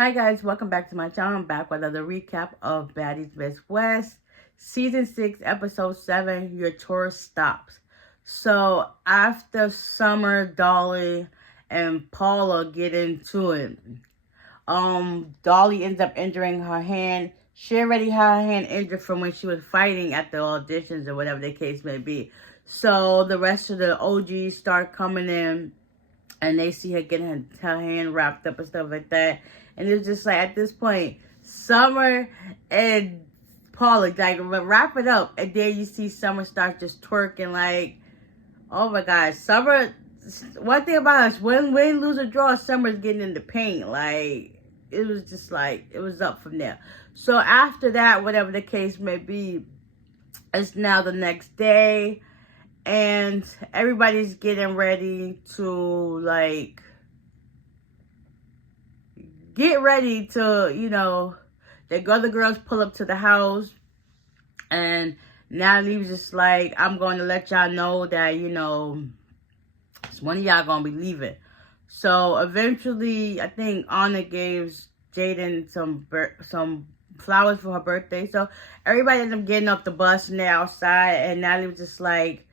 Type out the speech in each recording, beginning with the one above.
Hi guys, welcome back to my channel. I'm back with another recap of Baddies Best West, Season 6, Episode 7, Your Tour Stops. So, after Summer, Dolly, and Paula get into it, Dolly ends up injuring her hand. She already had her hand injured from when she was fighting at the auditions or whatever the case may be. So, the rest of the OGs start coming in and they see her getting her hand wrapped up and stuff like that. And it's just like, at this point, Summer and Paula, like, wrap it up. And then you see Summer start just twerking, like, oh my God. Summer, one thing about us, win, lose, or draw, Summer's getting in the paint. Like, it was just like, it was up from there. So after that, whatever the case may be, it's now the next day. And everybody's getting ready to, like, get ready to, the other girls pull up to the house. And Natalie was just like, I'm going to let y'all know that, one of y'all going to be leaving. So eventually, I think Anna gave Jaiden some flowers for her birthday. So everybody ended up getting off the bus and they're outside. And Natalie was just like,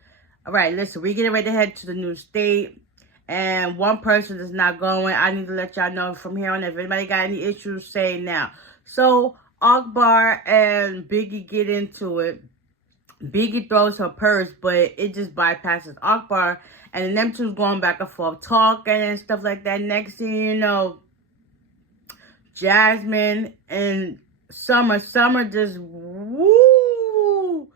all right, listen, we're getting ready to head to the new state. And one person is not going. I need to let y'all know from here on. If anybody got any issues, say now. So Akbar and Biggie get into it. Biggie throws her purse, but it just bypasses Akbar. And then them two's going back and forth talking and stuff like that. Next thing you know, Jasmine and Summer just woo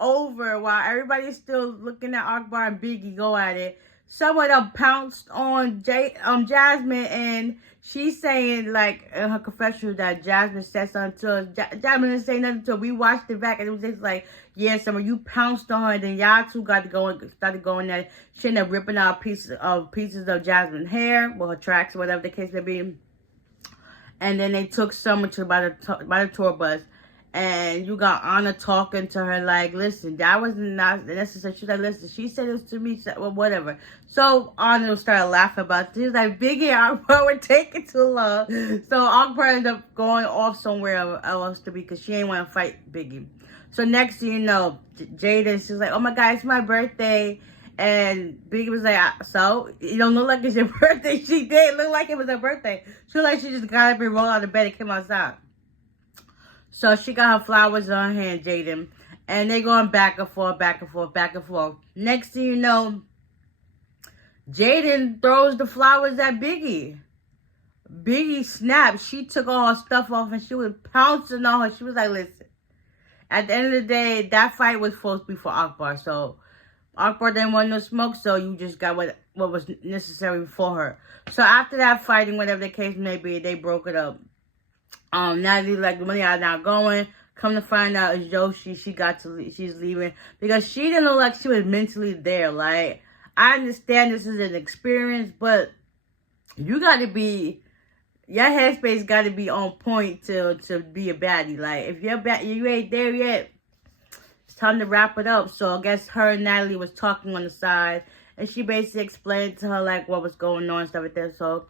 over while everybody's still looking at Akbar and Biggie go at it. Someone else pounced on Jasmine, and she's saying, like, in her confessional that Jasmine said something to her. Jasmine didn't say nothing to her. We watched it back, and it was just like, yeah, Summer, you pounced on her, and then y'all two got to go and started going at it. She ended up ripping out pieces of Jasmine's hair, well, her tracks, or whatever the case may be. And then they took Summer to by the tour bus. And you got Anna talking to her like, listen, that was not necessary. She's like, listen, she said this to me, well, whatever. So Anna started laughing about it. She's like, Biggie, Akbar, we're taking too long. So Akbar ended up going off somewhere else to be, because she ain't want to fight Biggie. So next thing you know, Jaiden, she's like, oh my God, it's my birthday. And Biggie was like, so? You don't look like it's your birthday. She did look like it was her birthday. She looked like she just got up and rolled out of bed and came outside. So she got her flowers on her hand, Jaiden. And they going back and forth, back and forth, back and forth. Next thing you know, Jaiden throws the flowers at Biggie. Biggie snapped. She took all her stuff off and she was pouncing on her. She was like, listen, at the end of the day, that fight was supposed to be for Akbar. So Akbar didn't want no smoke, so you just got what was necessary for her. So after that fighting, whatever the case may be, they broke it up. Natalie, like, when y'all not going, come to find out it's Yoshi. She's leaving because she didn't look like she was mentally there. Like, I understand this is an experience, but you got to be, your headspace got to be on point to be a baddie. Like, if you ain't there yet, it's time to wrap it up. So I guess her and Natalie was talking on the side, and she basically explained to her like what was going on and stuff like that. So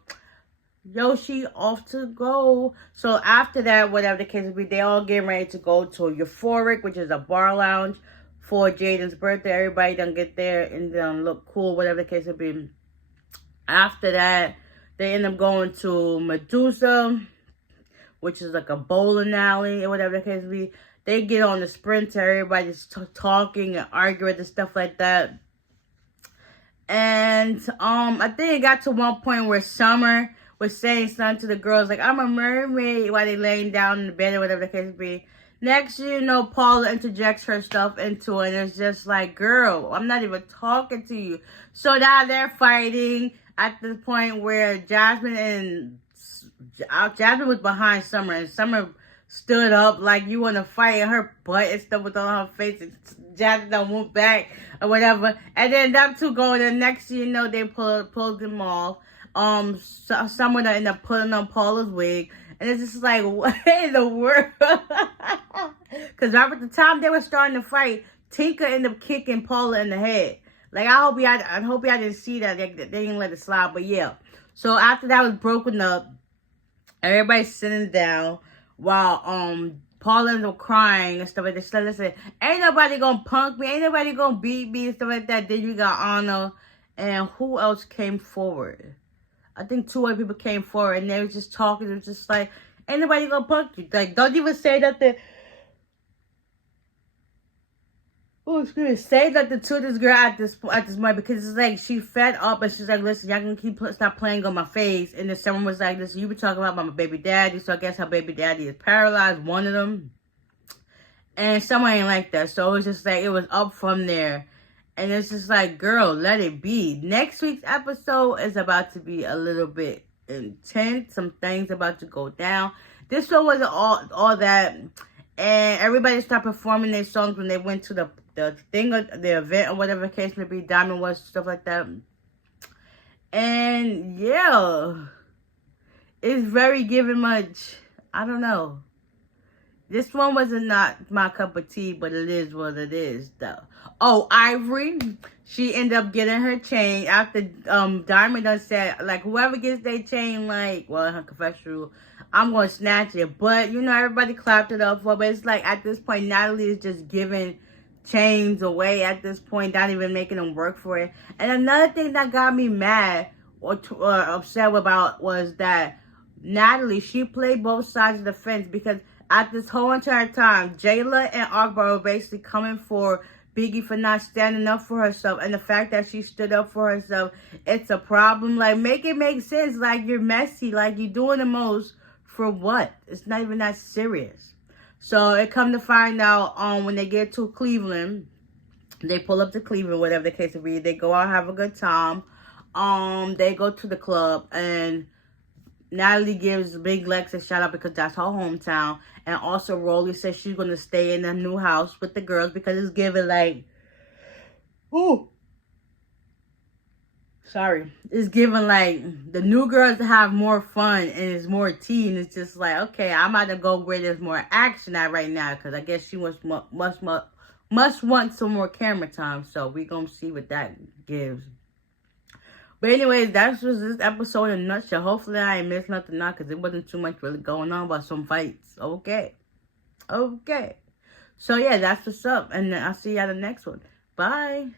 Yoshi off to go. So after that, whatever the case may be, they all getting ready to go to Euphoric, which is a bar lounge for Jaiden's birthday. Everybody done get there and look cool, whatever the case may be. After that, they end up going to Medusa, which is like a bowling alley or whatever the case may be. They get on the Sprinter. Everybody's talking and arguing and stuff like that. And I think it got to one point where Summer was saying something to the girls like, I'm a mermaid, while they laying down in the bed or whatever the case be. Next, you know, Paula interjects her stuff into it, and it's just like, girl, I'm not even talking to you. So now they're fighting at the point where Jasmine was behind Summer, and Summer stood up like you want to fight, and her butt and stuff was on her face, and Jasmine don't move back or whatever. And then them two go, and the next thing you know, they pulled them off. Someone that ended up putting on Paula's wig, and it's just like, what in the world? Because right at the time they were starting to fight, Tinker ended up kicking Paula in the head. Like, I hope y'all didn't see that. They didn't let it slide, but yeah. So after that was broken up, Everybody's sitting down while Paulins were crying and stuff like that. She said, listen, ain't nobody gonna punk me, ain't nobody gonna beat me and stuff like that. Then you got Anna, and who else came forward? I think 2 other people came forward, and they were just talking. It was just like, ain't nobody gonna punk you. Like, don't even say nothing. Oh, excuse me. Say nothing to this girl at this moment, because it's like she fed up and she's like, listen, y'all can stop playing on my face. And then someone was like, listen, you been talking about my baby daddy, so I guess her baby daddy is paralyzed, one of them. And someone ain't like that. So it was just like, it was up from there. And it's just like, girl, let it be. Next week's episode is about to be a little bit intense. Some things about to go down. This show wasn't all that. And everybody started performing their songs when they went to the thing, the event, or whatever the case may be. Diamond was, stuff like that. And yeah, it's very given much. I don't know. This one wasn't not my cup of tea, but it is what it is, though. Oh, Ivory, she ended up getting her chain after Diamond done said, like, whoever gets their chain, like, well, in her confessional, I'm going to snatch it. But, you know, everybody clapped it up for her. But it's like, at this point, Natalie is just giving chains away at this point, not even making them work for it. And another thing that got me mad or upset about was that Natalie, she played both sides of the fence, because at this whole entire time, Jayla and Akbar were basically coming for Biggie for not standing up for herself. And the fact that she stood up for herself, it's a problem. Like, make it make sense. Like, you're messy. Like, you're doing the most for what? It's not even that serious. So, it come to find out when they get to Cleveland, they pull up to Cleveland, whatever the case may be. They go out, have a good time. They go to the club, and Natalie gives Big Lex a shout out because that's her hometown. And also Rolly says she's going to stay in the new house with the girls because it's giving like, it's giving like the new girls to have more fun and it's more tea. And it's just like, okay, I'm about to go where there's more action at right now, because I guess she must want some more camera time. So we're going to see what that gives. But anyways, that was this episode in a nutshell. Hopefully I ain't missed nothing now, because it wasn't too much really going on but some fights. Okay. So yeah, that's what's up. And I'll see you at the next one. Bye.